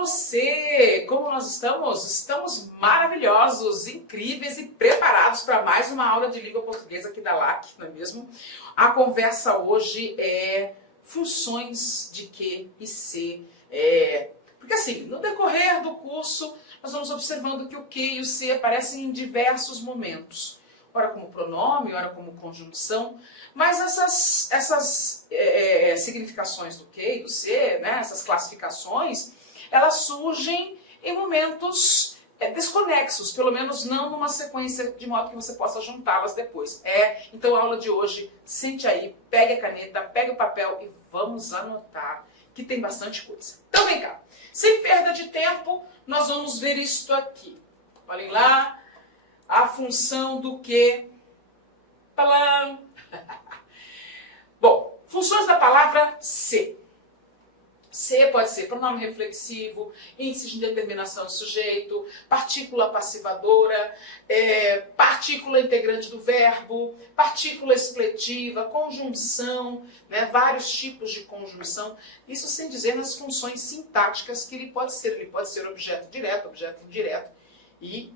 você! Como nós estamos? Estamos maravilhosos, incríveis e preparados para mais uma aula de língua portuguesa aqui da LAC, não é mesmo? A conversa hoje é funções de que e se. Porque assim, no decorrer do curso, nós vamos observando que o que e o se aparecem em diversos momentos. Ora como pronome, ora como conjunção, mas essas significações do que e do se, né, essas classificações, elas surgem em momentos desconexos, pelo menos não numa sequência de modo que você possa juntá-las depois. Então a aula de hoje, sente aí, pegue a caneta, pegue o papel e vamos anotar, que tem bastante coisa. Então vem cá, sem perda de tempo, nós vamos ver isto aqui. Olhem lá. A função do que? Bom, funções da palavra se. Se pode ser pronome reflexivo, índice de determinação do sujeito, partícula passivadora, partícula integrante do verbo, partícula expletiva, conjunção, né, vários tipos de conjunção. Isso sem dizer nas funções sintáticas que ele pode ser. Ele pode ser objeto direto, objeto indireto e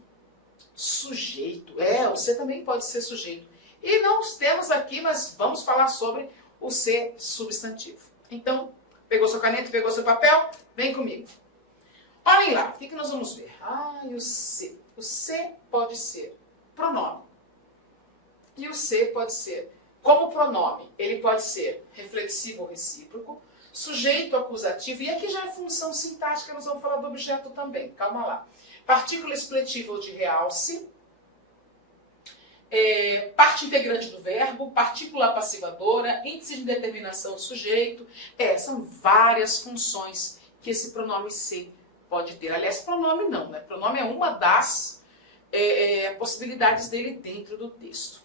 sujeito. O se também pode ser sujeito. E não temos aqui, mas vamos falar sobre o se substantivo. Então, pegou sua caneta, pegou seu papel? Vem comigo. Olhem lá, o que nós vamos ver? E o se. O se pode ser pronome. E o se pode ser, como pronome, ele pode ser reflexivo ou recíproco, sujeito acusativo, e aqui já é função sintática, nós vamos falar do objeto também. Calma lá. Partícula expletiva ou de realce, parte integrante do verbo, partícula passivadora, índice de determinação do sujeito. São várias funções que esse pronome se pode ter. Aliás, pronome não, né? Pronome é uma das possibilidades dele dentro do texto.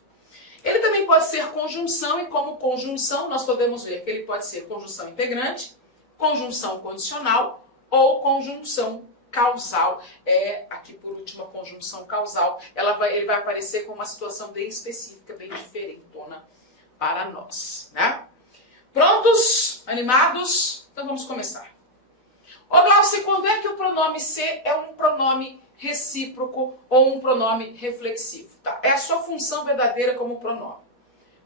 Ele também pode ser conjunção, e como conjunção nós podemos ver que ele pode ser conjunção integrante, conjunção condicional ou conjunção causal. Aqui por último a conjunção causal, ele vai aparecer com uma situação bem específica, bem diferentona para nós, né? Prontos? Animados? Então vamos começar. Ô Glaucio, quando é que o pronome se é um pronome recíproco ou um pronome reflexivo? Tá? É a sua função verdadeira como pronome.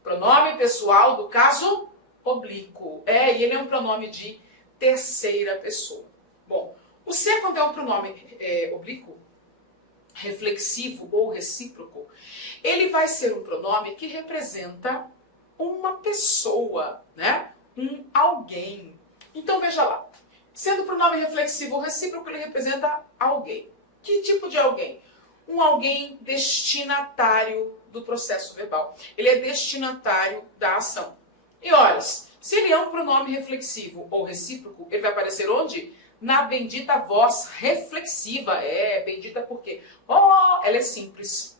Pronome pessoal do caso oblíquo. E ele é um pronome de terceira pessoa. Bom, o se, quando é um pronome oblíquo, reflexivo ou recíproco, ele vai ser um pronome que representa uma pessoa, né? Um alguém. Então veja lá, sendo pronome reflexivo ou recíproco, ele representa alguém. Que tipo de alguém? Um alguém destinatário do processo verbal. Ele é destinatário da ação. E olha, se ele é um pronome reflexivo ou recíproco, ele vai aparecer onde? Na bendita voz reflexiva. Bendita por quê? Ela é simples.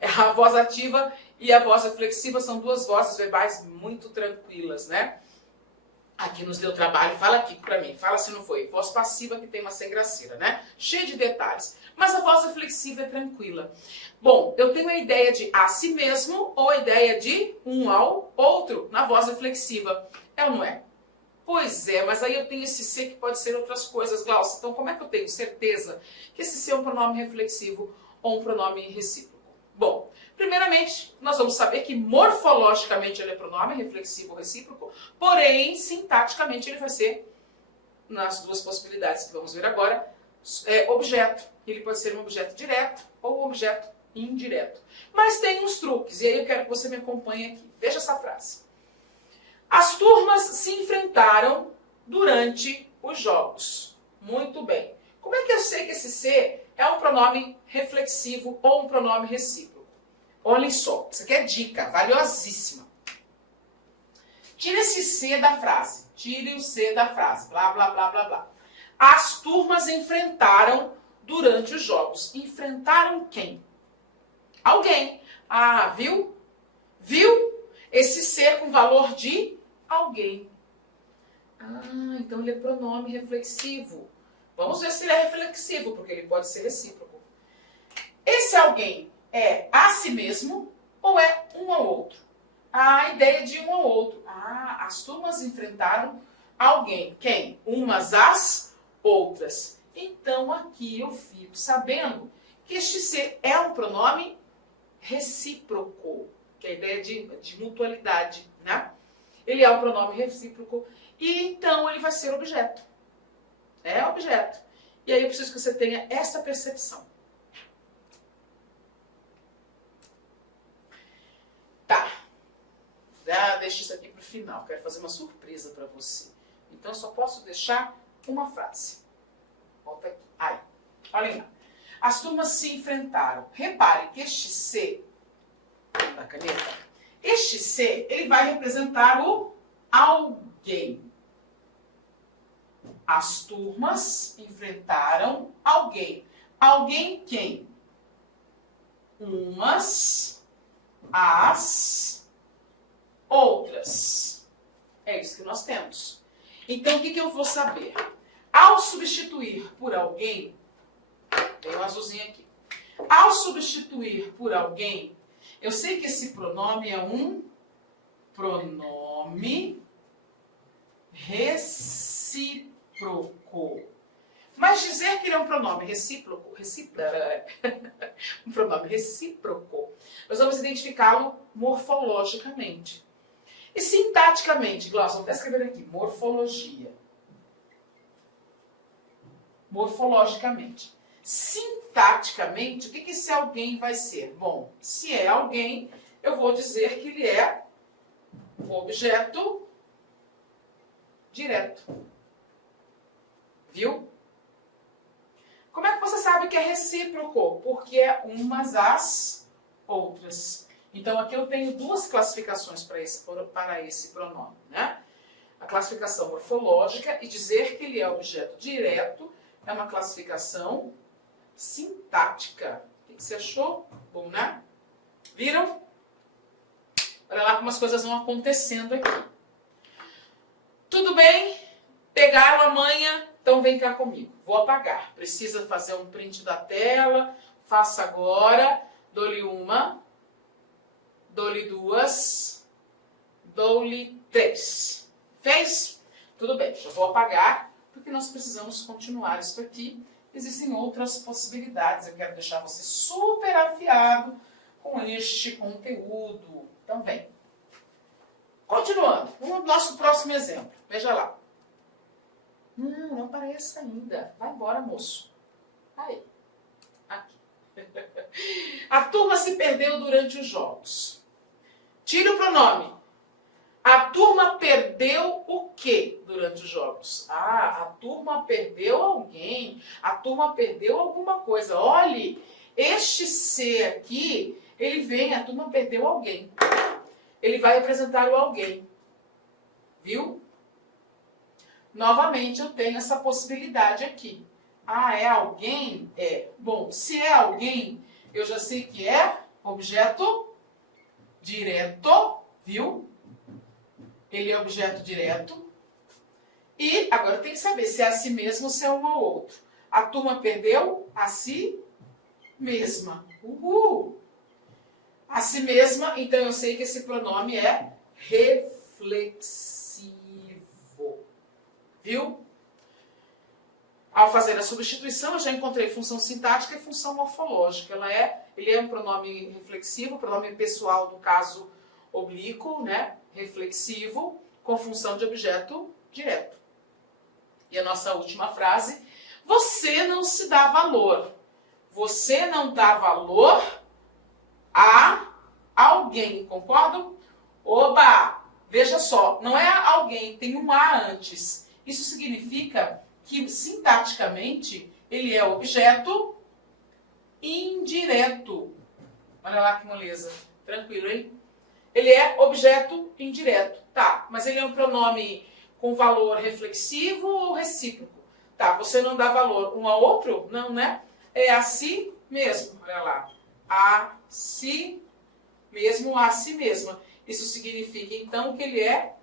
A voz ativa e a voz reflexiva são duas vozes verbais muito tranquilas, né? Aqui nos deu trabalho, fala aqui pra mim, fala se não foi. Voz passiva que tem uma sem graceira, né? Cheia de detalhes. Mas a voz reflexiva é tranquila. Bom, eu tenho a ideia de a si mesmo ou a ideia de um ao outro na voz reflexiva. É ou não é? Pois é, mas aí eu tenho esse se que pode ser outras coisas, Glaucio. Então como é que eu tenho certeza que esse se é um pronome reflexivo ou um pronome recíproco? Bom, primeiramente, nós vamos saber que morfologicamente ele é pronome reflexivo ou recíproco, porém, sintaticamente ele vai ser, nas duas possibilidades que vamos ver agora, objeto. Ele pode ser um objeto direto ou um objeto indireto. Mas tem uns truques, e aí eu quero que você me acompanhe aqui. Veja essa frase. As turmas se enfrentaram durante os jogos. Muito bem. Como é que eu sei que esse se é um pronome reflexivo ou um pronome recíproco? Olhem só, isso aqui é dica valiosíssima. Tire esse se da frase. Tire o se da frase. Blá, blá, blá, blá, blá. As turmas enfrentaram durante os jogos. Enfrentaram quem? Alguém. Viu? Viu? Esse ser com valor de alguém. Então ele é pronome reflexivo. Vamos ver se ele é reflexivo, porque ele pode ser recíproco. Esse alguém é a si mesmo ou é um ao outro? A ideia de um ao outro. As turmas enfrentaram alguém. Quem? Umas às outras. Então aqui eu fico sabendo que este ser é um pronome recíproco, que é a ideia de mutualidade, né? Ele é um pronome recíproco e então ele vai ser objeto. É objeto. E aí eu preciso que você tenha essa percepção. Tá. Já deixo isso aqui para o final. Quero fazer uma surpresa para você. Então eu só posso deixar uma frase. Volta aqui. Aí. Olhem lá. As turmas se enfrentaram. Repare que este C da caneta, este C, ele vai representar o alguém. As turmas enfrentaram alguém. Alguém quem? Umas, as, outras. É isso que nós temos. Então, o que eu vou saber? Ao substituir por alguém, tem um azulzinho aqui. Ao substituir por alguém, eu sei que esse pronome é um pronome recíproco. Mas dizer que ele é um pronome recíproco, um pronome recíproco, nós vamos identificá-lo morfologicamente. E sintaticamente, Glaucio, vou até escrever aqui, morfologia. Morfologicamente. Sintaticamente, o que esse alguém vai ser? Bom, se é alguém, eu vou dizer que ele é objeto direto. Viu? Como é que você sabe que é recíproco? Porque é umas às outras. Então, aqui eu tenho duas classificações para esse pronome, né? A classificação morfológica e dizer que ele é objeto direto é uma classificação sintática. O que você achou? Bom, né? Viram? Olha lá como as coisas vão acontecendo aqui. Tudo bem? Pegaram a manha? Então vem cá comigo. Vou apagar. Precisa fazer um print da tela. Faça agora. Dou-lhe uma. Dou-lhe duas. Dou-lhe três. Fez? Tudo bem. Já vou apagar porque nós precisamos continuar isso aqui. Existem outras possibilidades. Eu quero deixar você super afiado com este conteúdo. Então vem. Continuando. O nosso próximo exemplo. Veja lá. Não aparece ainda. Vai embora, moço. Aí. Aqui. A turma se perdeu durante os jogos. Tira o pronome. A turma perdeu o quê durante os jogos? Ah, a turma perdeu alguém. A turma perdeu alguma coisa. Olhe, este C aqui, ele vem, a turma perdeu alguém. Ele vai representar o alguém. Viu? Novamente, eu tenho essa possibilidade aqui. Ah, é alguém? É. Bom, se é alguém, eu já sei que é objeto direto, viu? Ele é objeto direto. E agora tem que saber se é a si mesmo ou se é um ao outro. A turma perdeu a si mesma. Uhul! A si mesma, então eu sei que esse pronome é reflexivo. Viu? Ao fazer a substituição, eu já encontrei função sintática e função morfológica. Ele é um pronome reflexivo, pronome pessoal do caso oblíquo, né? Reflexivo, com função de objeto direto. E a nossa última frase, você não se dá valor. Você não dá valor a alguém, concordam? Oba! Veja só, não é alguém, tem um A antes. Isso significa que, sintaticamente, ele é objeto indireto. Olha lá que moleza. Tranquilo, hein? Ele é objeto indireto. Tá, mas ele é um pronome com valor reflexivo ou recíproco? Tá, você não dá valor um ao outro? Não, né? É a si mesmo. Olha lá. A si mesmo, a si mesma. Isso significa, então, que ele é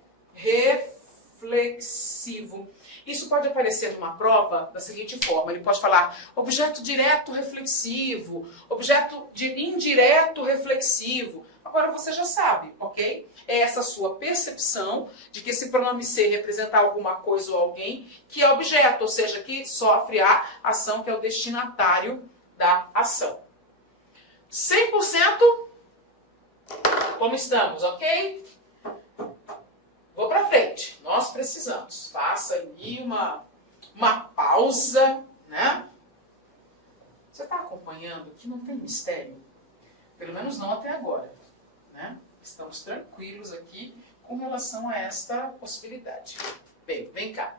reflexivo. Isso pode aparecer numa prova da seguinte forma. Ele pode falar objeto direto reflexivo, objeto indireto reflexivo. Agora você já sabe, ok? É essa sua percepção de que esse pronome ser representa alguma coisa ou alguém que é objeto, ou seja, que sofre a ação, que é o destinatário da ação. 100%? Como estamos, ok? Vou para frente. Nós precisamos. Faça aí uma pausa, né? Você está acompanhando que não tem mistério? Pelo menos não até agora, né? Estamos tranquilos aqui com relação a esta possibilidade. Bem, vem cá.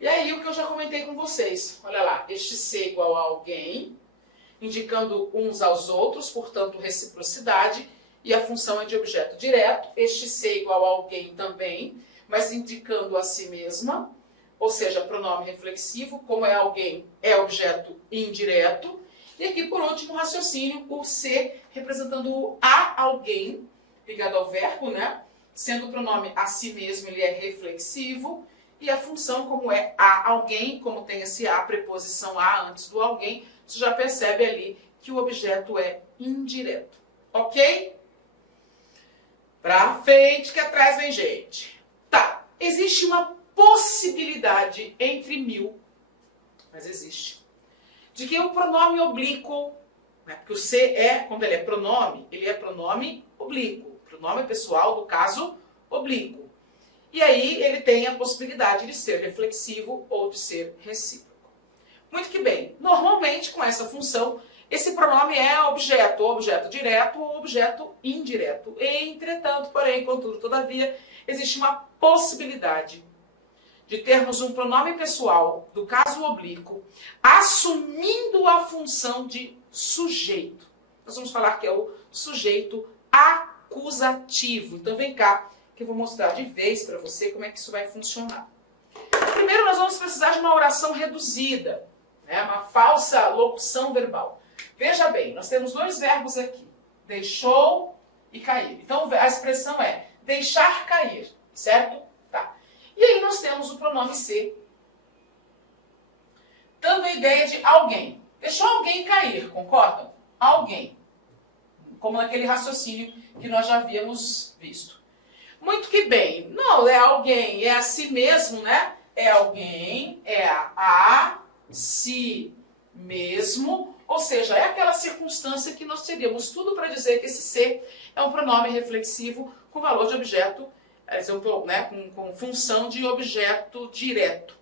E aí o que eu já comentei com vocês. Olha lá, este ser igual a alguém, indicando uns aos outros, portanto reciprocidade, e a função é de objeto direto. Este ser igual a alguém também, mas indicando a si mesma, ou seja, pronome reflexivo, como é alguém, é objeto indireto. E aqui, por último, o raciocínio, o ser representando o a alguém, ligado ao verbo, né? Sendo o pronome a si mesmo, ele é reflexivo. E a função, como é a alguém, como tem esse a, preposição a antes do alguém, você já percebe ali que o objeto é indireto. Ok? Pra frente, que atrás vem gente. Tá, existe uma possibilidade entre mil, mas existe, de que o pronome oblíquo, né, porque o ser é, quando ele é pronome oblíquo, pronome pessoal do caso oblíquo. E aí ele tem a possibilidade de ser reflexivo ou de ser recíproco. Muito que bem, normalmente com essa função, esse pronome é objeto, ou objeto direto ou objeto indireto. Entretanto, porém, contudo, todavia, existe uma possibilidade de termos um pronome pessoal do caso oblíquo assumindo a função de sujeito. Nós vamos falar que é o sujeito acusativo. Então vem cá que eu vou mostrar de vez para você como é que isso vai funcionar. Primeiro nós vamos precisar de uma oração reduzida, né? Uma falsa locução verbal. Veja bem, nós temos dois verbos aqui, deixou e cair. Então a expressão é deixar cair, certo? Tá. E aí nós temos o pronome ser, dando a ideia de alguém. Deixou alguém cair, concordam? Alguém. Como naquele raciocínio que nós já havíamos visto. Muito que bem. Não, é alguém, é a si mesmo, né? É alguém, é a si mesmo, ou seja, é aquela circunstância que nós teríamos tudo para dizer que esse ser é um pronome reflexivo com valor de objeto, né, com função de objeto direto.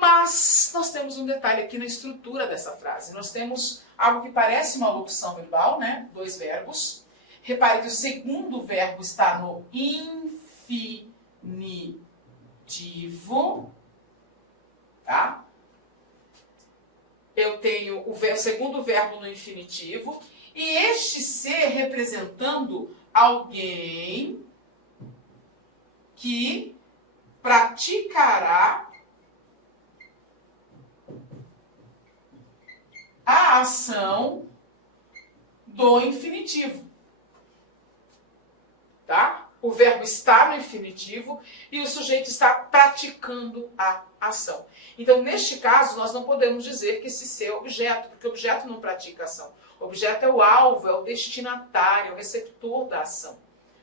Mas nós temos um detalhe aqui na estrutura dessa frase. Nós temos algo que parece uma locução verbal, né? Dois verbos. Repare que o segundo verbo está no infinitivo, tá? Eu tenho o segundo verbo no infinitivo e este ser representando alguém que praticará a ação do infinitivo, tá? O verbo está no infinitivo e o sujeito está praticando a ação. Então, neste caso, nós não podemos dizer que esse ser é objeto, porque o objeto não pratica a ação. O objeto é o alvo, é o destinatário, é o receptor da ação,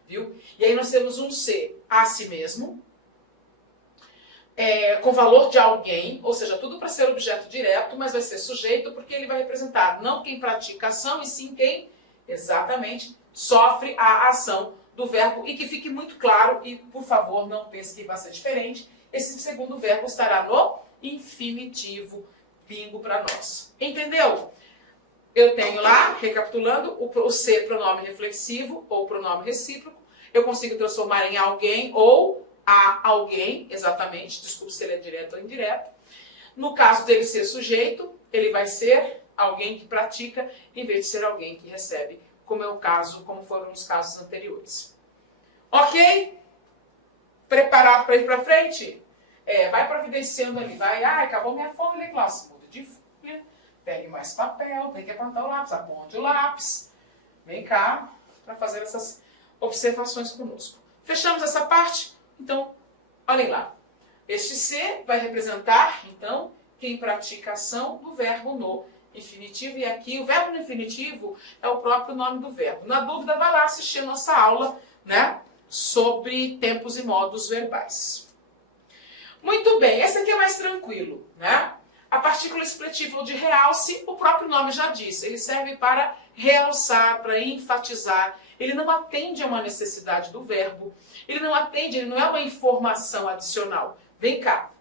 viu? E aí nós temos um ser a si mesmo, com valor de alguém, ou seja, tudo para ser objeto direto, mas vai ser sujeito porque ele vai representar não quem pratica a ação, e sim quem, exatamente, sofre a ação do verbo. E que fique muito claro, e por favor não pense que vai ser diferente, esse segundo verbo estará no infinitivo, bingo para nós. Entendeu? Eu tenho lá, recapitulando, o ser pronome reflexivo ou pronome recíproco, eu consigo transformar em alguém ou a alguém, exatamente, desculpe se ele é direto ou indireto. No caso dele ser sujeito, ele vai ser alguém que pratica, em vez de ser alguém que recebe, como é o caso, como foram os casos anteriores. Ok? Preparado para ir para frente? Vai providenciando ali, vai, acabou minha fome, classe, muda de folha, pegue mais papel, tem que apontar o lápis, aponte o lápis. Vem cá para fazer essas observações conosco. Fechamos essa parte? Então, olhem lá. Este ser vai representar, então, quem pratica a ação do verbo no infinitivo, e aqui o verbo no infinitivo é o próprio nome do verbo. Na dúvida, vai lá assistir a nossa aula, né, sobre tempos e modos verbais. Muito bem, esse aqui é mais tranquilo, né? A partícula expletiva ou de realce, o próprio nome já diz, ele serve para realçar, para enfatizar. Ele não atende a uma necessidade do verbo, ele não é uma informação adicional. Vem cá.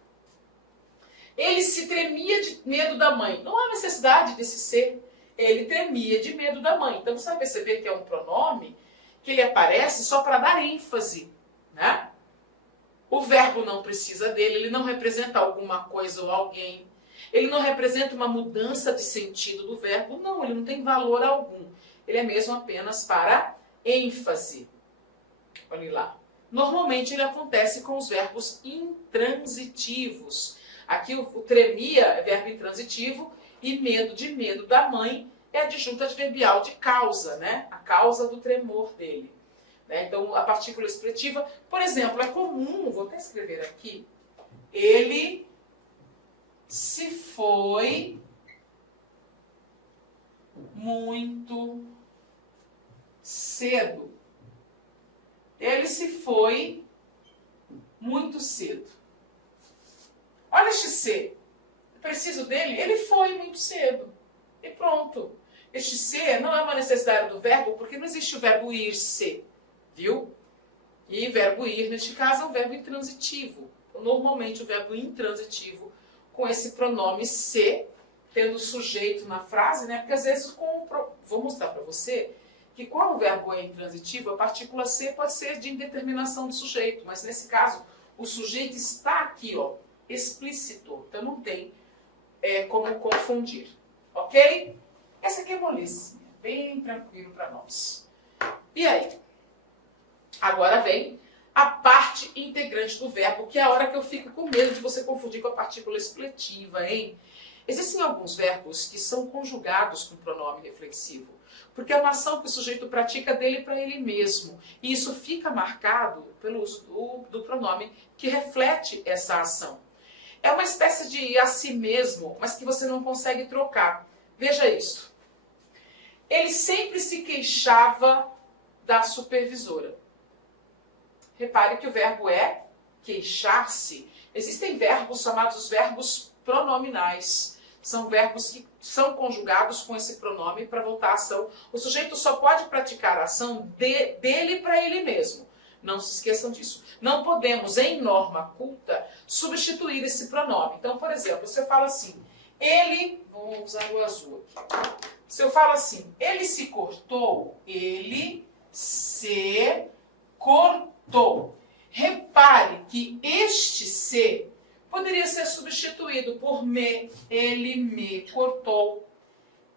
Ele se tremia de medo da mãe. Não há necessidade desse ser. Ele tremia de medo da mãe. Então você vai perceber que é um pronome que ele aparece só para dar ênfase, né? O verbo não precisa dele, ele não representa alguma coisa ou alguém. Ele não representa uma mudança de sentido do verbo. Não, ele não tem valor algum. Ele é mesmo apenas para ênfase. Olha lá. Normalmente ele acontece com os verbos intransitivos. Aqui o tremia é verbo intransitivo e de medo da mãe é adjunto adverbial de causa, né? A causa do tremor dele. Né? Então a partícula expletiva, por exemplo, é comum, vou até escrever aqui, ele se foi muito cedo. Ele se foi muito cedo. Olha este ser. Eu preciso dele? Ele foi muito cedo. E pronto. Este ser não é uma necessidade do verbo, porque não existe o verbo ir-se. Viu? E verbo ir, neste caso, é um verbo intransitivo. Normalmente o verbo intransitivo com esse pronome se, tendo sujeito na frase, né? Porque às vezes, vou mostrar para você que quando o verbo é intransitivo, a partícula se pode ser de indeterminação do sujeito, mas nesse caso, o sujeito está aqui, ó, explícito, então não tem como confundir, ok? Essa aqui é molíssima, bem tranquilo para nós. E aí? Agora vem a parte integrante do verbo, que é a hora que eu fico com medo de você confundir com a partícula expletiva, hein? Existem alguns verbos que são conjugados com pronome reflexivo, porque é uma ação que o sujeito pratica dele para ele mesmo. E isso fica marcado pelo uso do pronome que reflete essa ação. É uma espécie de a si mesmo, mas que você não consegue trocar. Veja isto. Ele sempre se queixava da supervisora. Repare que o verbo é queixar-se. Existem verbos chamados os verbos pronominais. São verbos que são conjugados com esse pronome para voltar à ação. O sujeito só pode praticar a ação dele para ele mesmo. Não se esqueçam disso. Não podemos, em norma culta, substituir esse pronome. Então, por exemplo, se eu falo assim, ele, vou usar o azul aqui. Se eu falo assim, ele se cortou, ele se cortou. Repare que este se poderia ser substituído por me, ele me cortou,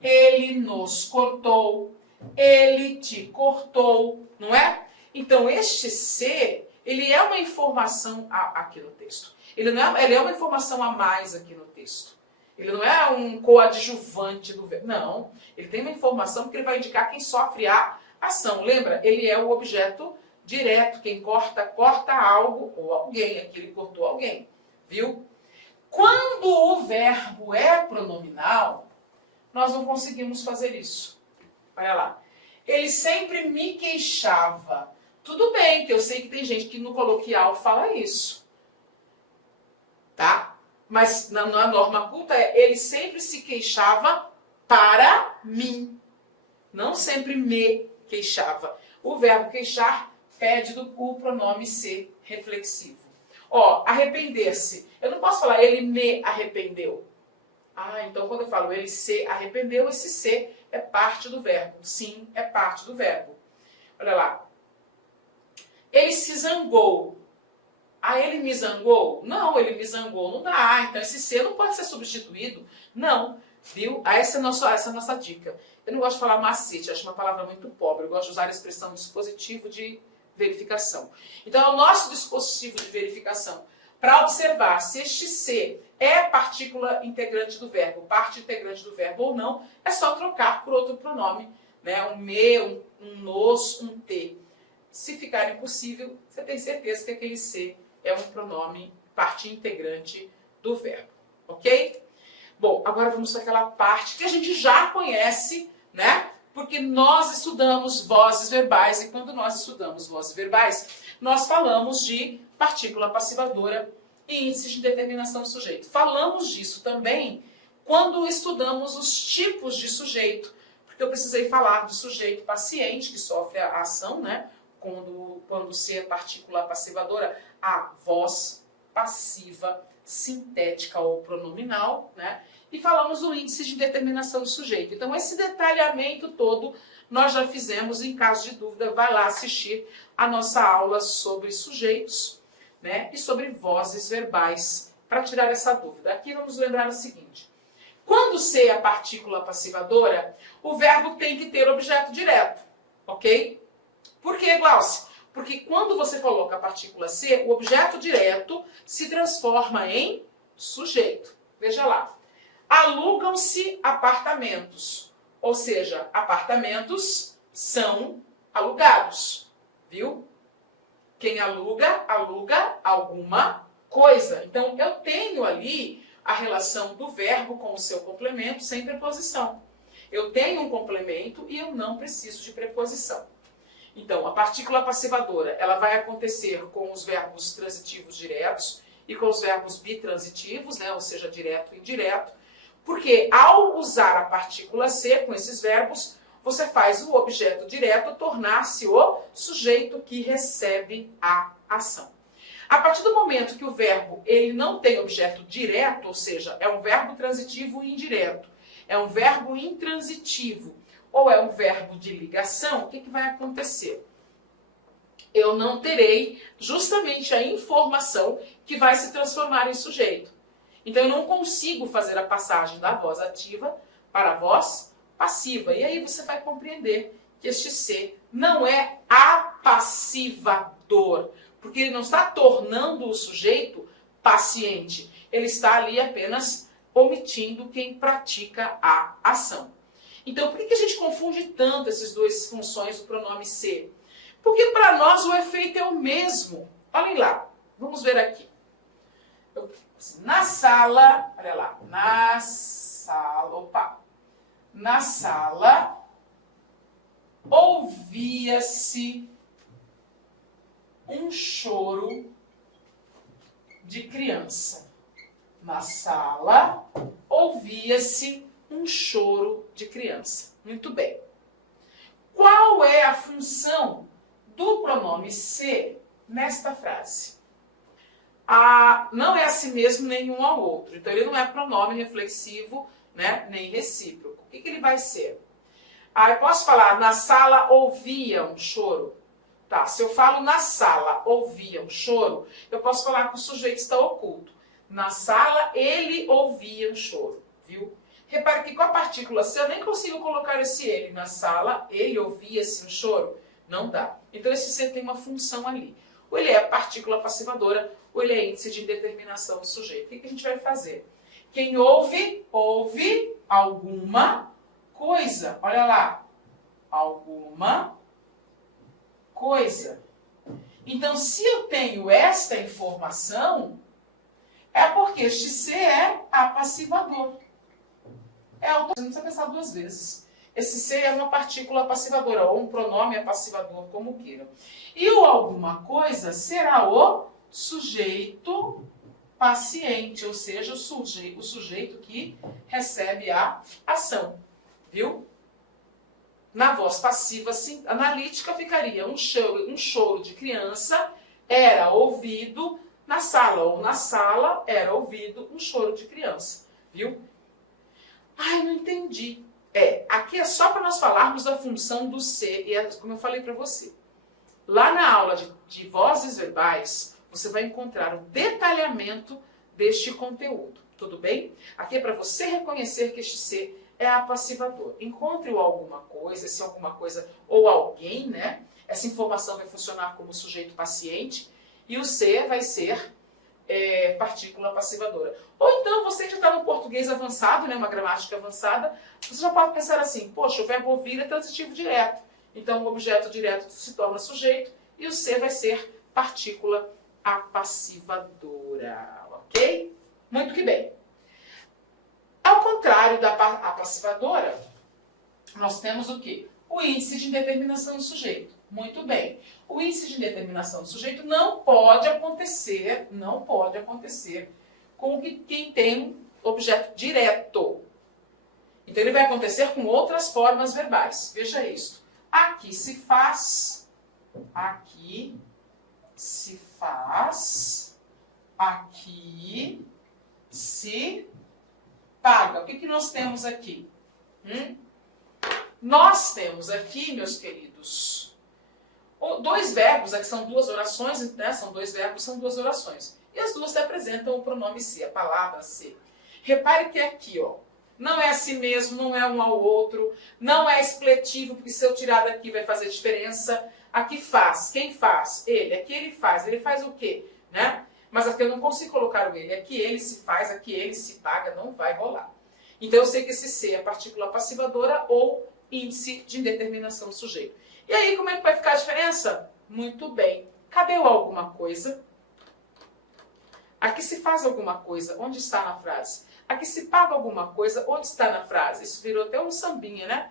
ele nos cortou, ele te cortou, não é? Então, este se, ele é uma informação aqui no texto. Ele é uma informação a mais aqui no texto. Ele não é um coadjuvante do verbo. Não, ele tem uma informação que ele vai indicar quem sofre a ação. Lembra? Ele é o objeto direto. Quem corta, corta algo ou alguém. Aqui ele cortou alguém. Viu? Quando o verbo é pronominal, nós não conseguimos fazer isso. Olha lá. Ele sempre me queixava. Tudo bem, que eu sei que tem gente que no coloquial fala isso. Tá? Mas na norma culta ele sempre se queixava para mim. Não sempre me queixava. O verbo queixar pede o pronome ser reflexivo. Ó, arrepender-se. Eu não posso falar ele me arrependeu. Ah, então quando eu falo ele se arrependeu, esse se é parte do verbo. Sim, é parte do verbo. Olha lá. Ele se zangou. Ah, ele me zangou? Não, ele me zangou. Não dá. Ah, então esse se não pode ser substituído. Não. Viu? Essa é a nossa dica. Eu não gosto de falar macete, acho uma palavra muito pobre. Eu gosto de usar a expressão dispositivo de verificação. Então, é o nosso dispositivo de verificação para observar se este se é partícula integrante do verbo, parte integrante do verbo ou não, é só trocar por outro pronome, né? Um me, um nos, um te. Se ficar impossível, você tem certeza que aquele se é um pronome, parte integrante do verbo. Ok? Bom, agora vamos para aquela parte que a gente já conhece, né? Porque nós estudamos vozes verbais e quando nós estudamos vozes verbais, nós falamos de partícula passivadora e índice de determinação do sujeito. Falamos disso também quando estudamos os tipos de sujeito, porque eu precisei falar do sujeito paciente que sofre a ação, né? Quando se é partícula passivadora, a voz passiva, sintética ou pronominal, né? E falamos do índice de determinação do sujeito. Então, esse detalhamento todo nós já fizemos. Em caso de dúvida, vai lá assistir a nossa aula sobre sujeitos, né? E sobre vozes verbais, para tirar essa dúvida. Aqui vamos lembrar o seguinte. Quando ser a partícula passivadora, o verbo tem que ter objeto direto, ok? Por que, Glaucia? Porque quando você coloca a partícula ser, o objeto direto se transforma em sujeito. Veja lá. Alugam-se apartamentos. Ou seja, apartamentos são alugados. Viu? Quem aluga, aluga alguma coisa. Então, eu tenho ali a relação do verbo com o seu complemento sem preposição. Eu tenho um complemento e eu não preciso de preposição. Então, a partícula passivadora, ela vai acontecer com os verbos transitivos diretos e com os verbos bitransitivos, né? Ou seja, direto e indireto, porque ao usar a partícula ser com esses verbos, você faz o objeto direto tornar-se o sujeito que recebe a ação. A partir do momento que o verbo ele não tem objeto direto, ou seja, é um verbo transitivo e indireto, é um verbo intransitivo, ou é um verbo de ligação, o que vai acontecer? Eu não terei justamente a informação que vai se transformar em sujeito. Então eu não consigo fazer a passagem da voz ativa para a voz passiva. E aí você vai compreender que este ser não é apassivador, porque ele não está tornando o sujeito paciente. Ele está ali apenas omitindo quem pratica a ação. Então, por que a gente confunde tanto essas duas funções do pronome ser? Porque para nós o efeito é o mesmo. Olhem lá, vamos ver aqui. Na sala, olha lá, na sala, ouvia-se um choro de criança. Na sala, ouvia-se um choro de criança. Muito bem. Qual é a função do pronome ser nesta frase? Não é a si mesmo nem um ao outro. Então, ele não é pronome reflexivo, né, nem recíproco. O que ele vai ser? Eu posso falar, na sala ouvia um choro. Tá, se eu falo na sala ouvia um choro, eu posso falar que o sujeito está oculto. Na sala ele ouvia um choro, viu? Repare que com a partícula se eu nem consigo colocar esse ele. Na sala ele ouvia-se um choro. Não dá. Então esse ser tem uma função ali. Ou ele é partícula passivadora, ou ele é índice de indeterminação do sujeito. O que a gente vai fazer? Quem ouve, ouve alguma coisa. Olha lá. Alguma coisa. Então, se eu tenho esta informação, é porque este ser é apassivador. Você não precisa pensar duas vezes. Esse ser é uma partícula passivadora, ou um pronome apassivador, como queiram. E o alguma coisa será o sujeito paciente, ou seja, o sujeito que recebe a ação. Viu? Na voz passiva analítica ficaria um choro de criança era ouvido na sala, ou na sala era ouvido um choro de criança. Viu? Ai, não entendi. Aqui é só para nós falarmos da função do ser, e como eu falei para você. Lá na aula de vozes verbais, você vai encontrar o detalhamento deste conteúdo, tudo bem? Aqui é para você reconhecer que este ser é apassivador. Encontre o alguma coisa, esse alguma coisa ou alguém, né? Essa informação vai funcionar como sujeito paciente e o ser vai ser partícula passivadora. Ou então, você já está no português avançado, né, uma gramática avançada, você já pode pensar assim, poxa, o verbo ouvir é transitivo direto. Então, o objeto direto se torna sujeito e o ser vai ser partícula apassivadora, ok? Muito que bem. Ao contrário da passivadora, nós temos o quê? O índice de indeterminação do sujeito. Muito bem. O índice de indeterminação do sujeito não pode acontecer com quem tem objeto direto. Então, ele vai acontecer com outras formas verbais. Veja isso. Aqui se faz, aqui se faz, aqui se paga. O que nós temos aqui? Nós temos aqui, meus queridos, dois verbos, aqui são duas orações, né? São dois verbos, são duas orações. E as duas representam o pronome se, a palavra se. Repare que aqui, ó, não é a si mesmo, não é um ao outro, não é expletivo, porque se eu tirar daqui vai fazer diferença. Aqui faz, quem faz? Ele. Aqui ele faz o quê? Né? Mas aqui eu não consigo colocar o ele. Aqui ele se faz, aqui ele se paga, não vai rolar. Então eu sei que esse se é partícula passivadora ou índice de indeterminação do sujeito. E aí, como é que vai ficar a diferença? Muito bem. Cadê o alguma coisa? Aqui se faz alguma coisa, onde está na frase? Aqui se paga alguma coisa, onde está na frase? Isso virou até um sambinha, né?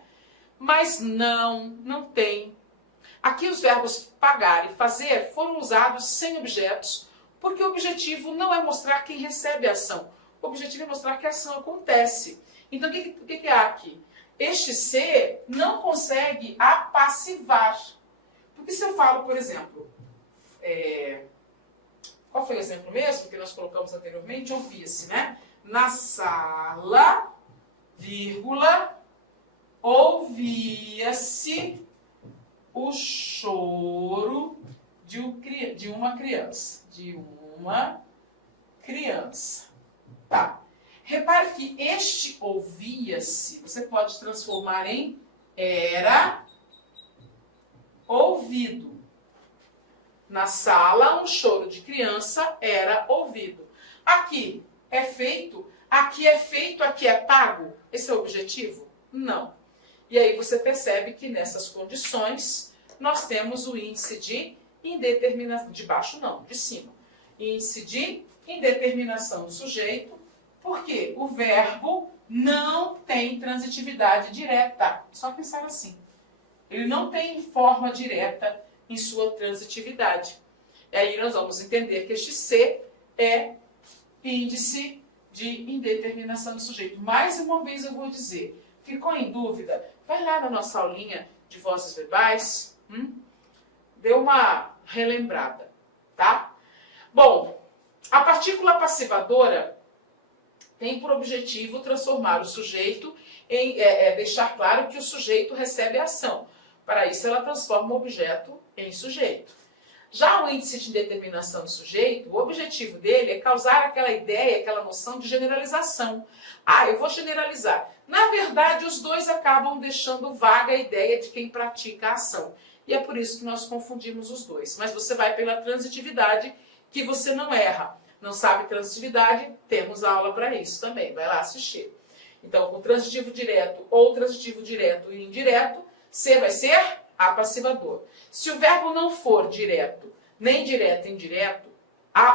Mas não tem. Aqui os verbos pagar e fazer foram usados sem objetos, porque o objetivo não é mostrar quem recebe a ação. O objetivo é mostrar que a ação acontece. Então, o que há aqui? Este ser não consegue apassivar. Porque se eu falo, por exemplo, qual foi o exemplo mesmo que nós colocamos anteriormente? Ouvia-se, né? Na sala, vírgula, ouvia-se o choro de uma criança. De uma criança. Tá. Repare que este ouvia-se, você pode transformar em era ouvido. Na sala, um choro de criança era ouvido. Aqui é feito, aqui é pago. Esse é o objetivo? Não. E aí você percebe que nessas condições nós temos o índice de indeterminação, de baixo não, de cima. Índice de indeterminação do sujeito, porque o verbo não tem transitividade direta. Só pensar assim. Ele não tem forma direta em sua transitividade. E aí nós vamos entender que este C é índice de indeterminação do sujeito. Mais uma vez eu vou dizer, ficou em dúvida? Vai lá na nossa aulinha de vozes verbais, dê uma relembrada, tá? Bom, a partícula passivadora tem por objetivo transformar o sujeito em... deixar claro que o sujeito recebe a ação. Para isso, ela transforma o objeto em sujeito. Já o índice de indeterminação do sujeito, o objetivo dele é causar aquela ideia, aquela noção de generalização. Eu vou generalizar. Na verdade, os dois acabam deixando vaga a ideia de quem pratica a ação. E é por isso que nós confundimos os dois. Mas você vai pela transitividade que você não erra. Não sabe transitividade? Temos aula para isso também. Vai lá assistir. Então, com transitivo direto ou transitivo direto e indireto, C vai ser apassivador. Se o verbo não for direto, nem direto e indireto,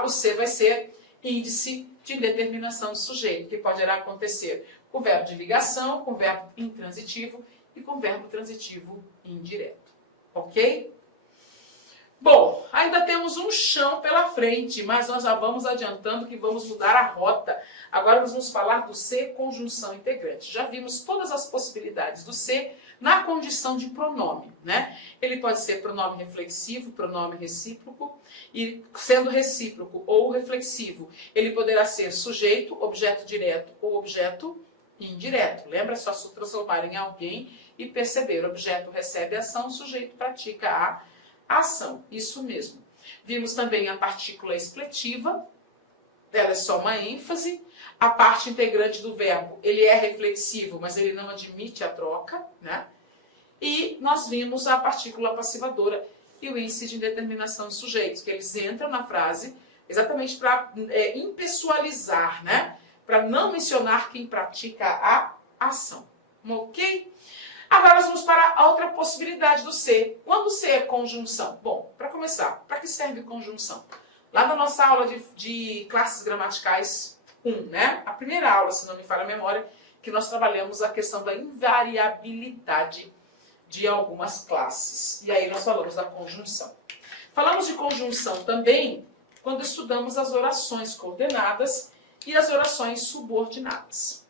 o C vai ser índice de indeterminação do sujeito, que poderá acontecer com o verbo de ligação, com o verbo intransitivo e com o verbo transitivo indireto. Ok? Bom, ainda temos um chão pela frente, mas nós já vamos adiantando que vamos mudar a rota. Agora nós vamos falar do C conjunção integrante. Já vimos todas as possibilidades do C na condição de pronome, né? Ele pode ser pronome reflexivo, pronome recíproco, e sendo recíproco ou reflexivo, ele poderá ser sujeito, objeto direto ou objeto indireto. Lembra só se transformar em alguém e perceber, o objeto recebe a ação, o sujeito pratica a ação, isso mesmo. Vimos também a partícula expletiva, ela é só uma ênfase. A parte integrante do verbo, ele é reflexivo, mas ele não admite a troca, né? E nós vimos a partícula passivadora e o índice de indeterminação dos sujeitos, que eles entram na frase exatamente para impessoalizar, né? Para não mencionar quem pratica a ação. Ok? Agora nós vamos para a outra possibilidade do C. Quando o C é conjunção? Bom, para começar, para que serve conjunção? Lá na nossa aula de classes gramaticais 1, né? A primeira aula, se não me falha a memória, que nós trabalhamos a questão da invariabilidade de algumas classes. E aí nós falamos da conjunção. Falamos de conjunção também quando estudamos as orações coordenadas e as orações subordinadas.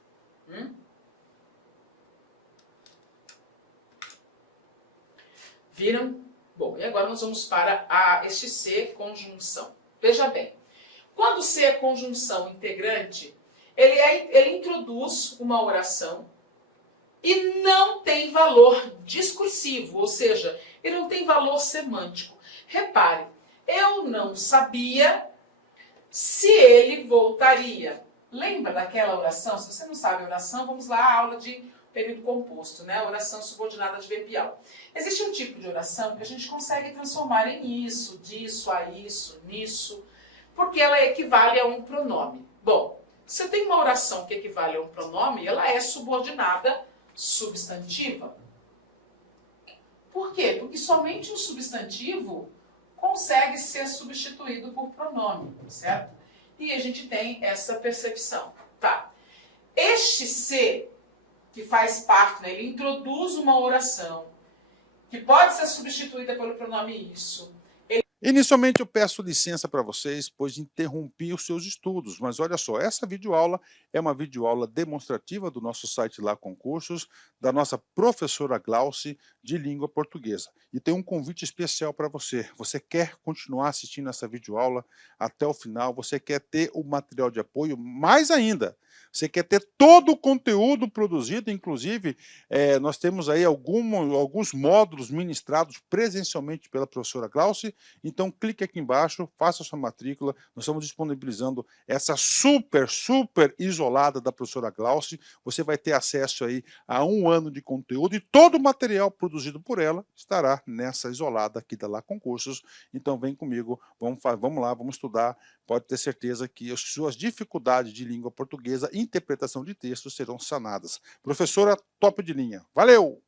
Viram? Bom, e agora nós vamos para este C, conjunção. Veja bem, quando C é conjunção integrante, ele introduz uma oração e não tem valor discursivo, ou seja, ele não tem valor semântico. Repare, eu não sabia se ele voltaria. Lembra daquela oração? Se você não sabe a oração, vamos lá à aula de período composto, né? Oração subordinada adverbial. Existe um tipo de oração que a gente consegue transformar em isso, disso, a isso, nisso, porque ela equivale a um pronome. Bom, se tem uma oração que equivale a um pronome, ela é subordinada substantiva. Por quê? Porque somente um substantivo consegue ser substituído por pronome, certo? E a gente tem essa percepção. Tá. Este C, que faz parte, né, ele introduz uma oração que pode ser substituída pelo pronome isso. Inicialmente eu peço licença para vocês, pois interrompi os seus estudos, mas olha só, essa videoaula é uma videoaula demonstrativa do nosso site Lá Concursos, da nossa professora Glauci de língua portuguesa. E tem um convite especial para você. Você quer continuar assistindo essa videoaula até o final? Você quer ter o material de apoio? Mais ainda, você quer ter todo o conteúdo produzido, inclusive nós temos aí alguns módulos ministrados presencialmente pela professora Glauci. Então clique aqui embaixo, faça sua matrícula, nós estamos disponibilizando essa super isolada da professora Glauci. Você vai ter acesso aí a 1 ano de conteúdo e todo o material produzido por ela estará nessa isolada aqui da Lá Concursos. Então vem comigo, vamos lá, vamos estudar. Pode ter certeza que as suas dificuldades de língua portuguesa e interpretação de textos serão sanadas. Professora top de linha. Valeu!